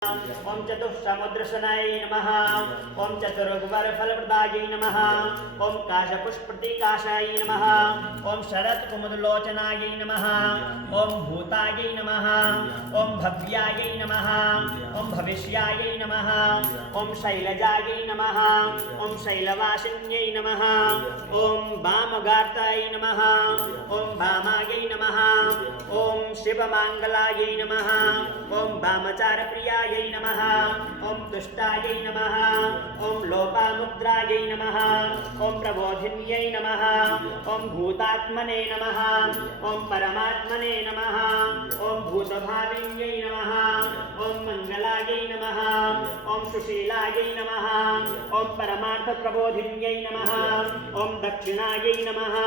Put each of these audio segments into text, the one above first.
ओम चतुस्समुद्रसनाय नमः। ओम चतुर्भुवनफलप्रदायै नमः। ओम काशपुष्पप्रतिकाशाय नमः। ओम शरत्कुमुदलोचनायै नमः। ओम भूतायै नमः। ओम भव्यायै नमः। ओम भविष्यायै नमः। ओम शैलजायै नमः। ओम शैलवासिन्यै नमः। ओम वामगार्तायै नमः। ओम वामायै नमः। ओम शिवमाङ्गलायै नमः। ओम वामचारप्रियायै नमः। ओम तुष्टायै नमः। ओम लोपामुद्रायै नमः। ओम प्रबोधिन्यै नमः। ओम भूतात्मने नमः। ओम परमात्मने नमः। ओम भूतभाविन्यै नमः। ओम मंगलायै नमः। ओम सुशीलायै नमः। ओम परमार्थप्रबोधिन्यै नमः। ओम दक्षिणायै नमः।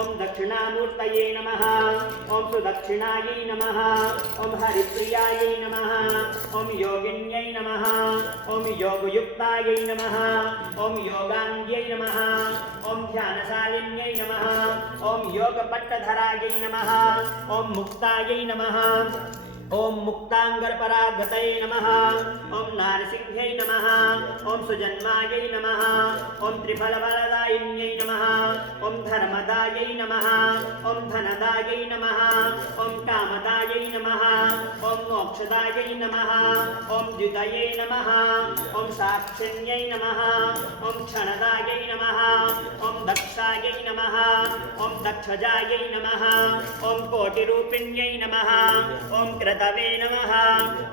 ओम दक्षिणामूर्तये नमः। ओम सुदक्षिणायै नमः। ओम हरिप्रियायै नमः। ओम योगिन्यै नमः। ओम योगयुक्तायै नमः। ओम योगाङ्ग्यै नमः। ओम ध्यानशालिन्यै नमः। ओम योगपट्टधरायै नमः। ओम मुक्तायै नमः। ओम मुक्तांगरपरागतये नमः। ओम नारसिंह्यै नमः। ओम सुजन्मायै नमः। ओम त्रिफलफलदायिन्यै नमः। ओम धर्मदायै नमः। ओम धनदायै नमः। ओम कामदायै नमः। ओम मोक्षदायै नमः। ओम द्युतये नमः। ओम साक्षिण्यै नमः। ओम क्षणदायै नमः। ओम दक्षायै नमः। ओम दक्षजायै नमः। ओम कोटिरूपिण्यै नमः। ओम क्रतवे नमः।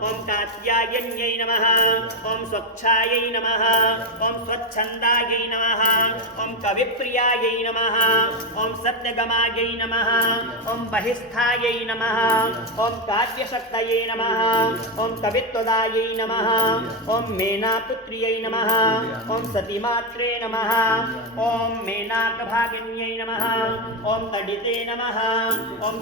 ओम कात्यायन्यै नमः। ओम स्वच्छायै नमः। ओम स्वच्छन्दायै नमः। ओम कविप्रियायै नमः। ओम सत्यगमायै नमः। ओम बहिस्थायै नमः। ओम काव्यशक्तये नमः। ओम कवित्वदायै नमः। ओम मेनापुत्र्यै नमः। ओम सतीमात्रे नमः। ओम मेनाकभागिन्यै नमः। ओम तडिते नमः। ओम